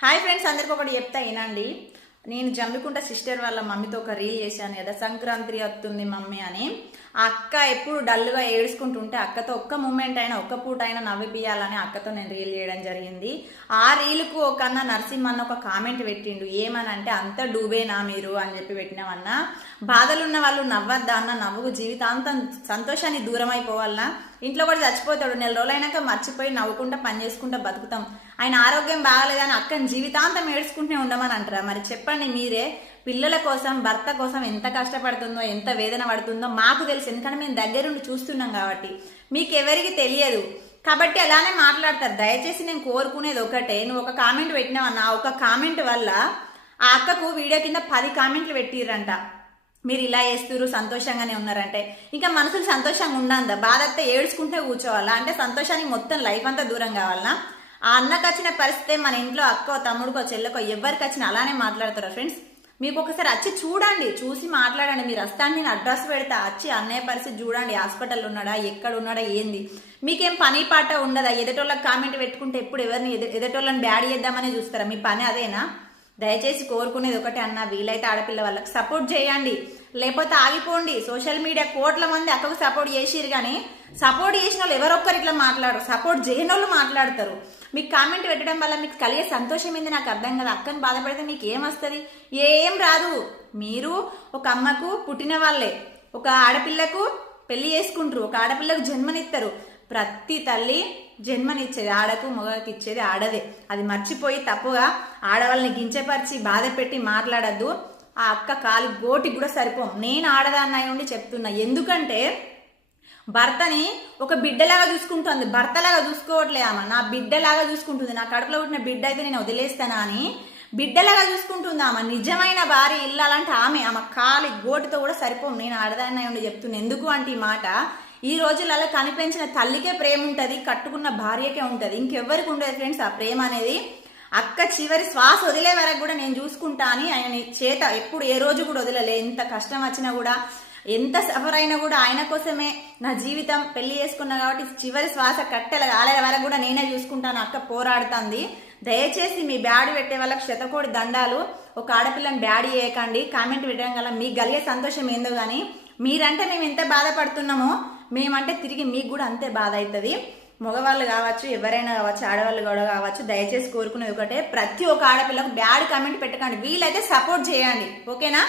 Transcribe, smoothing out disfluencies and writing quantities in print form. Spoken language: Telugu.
హాయ్ ఫ్రెండ్స్, అందరికి ఒకటి చెప్తా వినండి. నేను జమ్మికుంట సిస్టర్ వాళ్ళ మమ్మీతో ఒక రీల్ చేశాను కదా, సంక్రాంతి వస్తుంది మమ్మీ అని. ఆ అక్క ఎప్పుడు డల్గా ఏడుచుకుంటుంటే అక్కతో ఒక్క మూమెంట్ అయినా ఒక్క పూట అయినా నవ్విపియాలని అక్కతో నేను రీల్ చేయడం జరిగింది. ఆ రీల్కు ఒక అన్న నరసింహన్న ఒక కామెంట్ పెట్టిండు. ఏమనంటే అంత డూబేనా మీరు అని చెప్పి పెట్టినామన్నా. బాధలున్న వాళ్ళు నవ్వద్దా అన్న, నవ్వుకు జీవితాంతం సంతోషాన్ని దూరం అయిపోవాలన్నా. ఇంట్లో కూడా చచ్చిపోతాడు, నెల రోజులైనాక మర్చిపోయి నవ్వుకుంటా పని చేసుకుంటా బతుకుతాం. ఆయన ఆరోగ్యం బాగాలేదని అక్కని జీవితాంతం ఏడ్చుకుంటూనే ఉండమని అంటారా? మరి చెప్పండి మీరే. పిల్లల కోసం, భర్త కోసం ఎంత కష్టపడుతుందో, ఎంత వేదన పడుతుందో మాకు తెలుసు. ఎందుకంటే మేము దగ్గరుండి చూస్తున్నాం కాబట్టి. మీకు ఎవరికి తెలియదు కాబట్టి అలానే మాట్లాడతారు. దయచేసి నేను కోరుకునేది ఒకటే, నువ్వు ఒక కామెంట్ పెట్టినావన్నా, ఒక కామెంట్ వల్ల ఆ అక్కకు వీడియో కింద 10 కామెంట్లు పెట్టిర్రంట. మీరు ఇలా చేస్తున్నారు, సంతోషంగానే ఉన్నారంటే ఇంకా మనసులు సంతోషంగా ఉండందా? బాధతో ఏడ్చుకుంటే కూర్చోవాలా? అంటే సంతోషానికి మొత్తం లైఫ్ అంతా దూరం కావాలనా? ఆ అన్నకు వచ్చిన పరిస్థితి మన ఇంట్లో అక్కో, తమ్ముడికో, చెల్లెకో ఎవరికి వచ్చినా అలానే మాట్లాడతారు ఫ్రెండ్స్. మీకు ఒకసారి వచ్చి చూడండి, చూసి మాట్లాడండి. మీరు వస్తాను, నేను అడ్రస్ పెడతా, వచ్చి అన్నయ్య పరిస్థితి చూడండి. హాస్పిటల్ ఉన్నాడా, ఎక్కడ ఉన్నాడా, ఏంది. మీకేం పని పాట ఉండదా? ఎదటోళ్ళకి కామెంట్ పెట్టుకుంటే ఎప్పుడు ఎవరిని ఎదటోళ్ళని బ్యాడ్ చేద్దామని చూస్తారా? మీ పని అదేనా? దయచేసి కోరుకునేది ఒకటే అన్న, వీలైతే ఆడపిల్ల వాళ్ళకి సపోర్ట్ చేయండి, లేకపోతే ఆగిపోండి. సోషల్ మీడియా కోట్ల మంది అక్కకు సపోర్ట్ చేసిరు, కానీ సపోర్ట్ చేసిన వాళ్ళు ఎవరొక్కరు ఇట్లా మాట్లాడరు, సపోర్ట్ చేయని వాళ్ళు మాట్లాడతారు. మీకు కామెంట్ పెట్టడం వల్ల మీకు కలిగే సంతోషం ఏంది నాకు అర్థం కదా. అక్కని బాధపడితే మీకు ఏం వస్తుంది? ఏం రాదు. మీరు ఒక అమ్మకు పుట్టిన వాళ్ళే, ఒక ఆడపిల్లకు పెళ్లి చేసుకుంటారు, ఒక ఆడపిల్లకు జన్మనిస్తారు. ప్రతి తల్లి జన్మనిచ్చేది ఆడకు, మగకి ఇచ్చేది ఆడదే. అది మర్చిపోయి తప్పుగా ఆడవాళ్ళని గించపరిచి బాధ పెట్టి మాట్లాడద్దు. ఆ అక్క కాలి గోటికి కూడా సరిపోం. నేను ఆడదాన్నై ఉండి చెప్తున్నా. ఎందుకంటే భర్తని ఒక బిడ్డలాగా చూసుకుంటుంది, భర్తలాగా చూసుకోవట్లే ఆమె. నా బిడ్డలాగా చూసుకుంటుంది. నా కడుపులో పుట్టిన బిడ్డ అయితే నేను వదిలేస్తానా అని బిడ్డలాగా చూసుకుంటుంది ఆమె. నిజమైన భార్య ఇల్లాలంటే ఆమె కాలి గోటితో కూడా సరిపోం. నేను ఆడదాన్నై ఉండి చెప్తున్నా. ఎందుకు అంటే ఈ మాట, ఈ రోజులలో కనిపించిన తల్లికే ప్రేమ ఉంటుంది, కట్టుకున్న భార్యకే ఉంటుంది, ఇంకెవ్వరికి ఉండదు ఫ్రెండ్స్ ఆ ప్రేమ అనేది. అక్క చివరి శ్వాస వదిలే వరకు కూడా నేను చూసుకుంటా అని ఆయన చేత ఎప్పుడు ఏ రోజు కూడా వదిలలే. ఎంత కష్టం వచ్చినా కూడా, ఎంత సఫర్ అయినా కూడా ఆయన కోసమే నా జీవితం, పెళ్లి చేసుకున్నా కాబట్టి చివరి శ్వాస కట్టెల కాలే వరకు కూడా నేనే చూసుకుంటాను. అక్క పోరాడుతుంది. దయచేసి మీ బ్యాడ్ పెట్టే వాళ్ళకి శతకోటి దండాలు. ఒక ఆడపిల్లని బ్యాడ్ చేయకండి. కామెంట్ పెట్టడం వల్ల మీకు కలిగే సంతోషం ఏందో, కానీ మీరంటే మేము ఎంత బాధపడుతున్నామో మేమంటే తిరిగి మీకు కూడా అంతే బాధ అవుతుంది. మగవాళ్ళు కావచ్చు, ఎవరైనా కావచ్చు, ఆడవాళ్ళు కూడా కావచ్చు. దయచేసి కోరుకునేది ఒకటే, ప్రతి ఒక్క ఆడపిల్లకు బ్యాడ్ కామెంట్ పెట్టకండి. వీలైతే సపోర్ట్ చేయండి. ఓకేనా?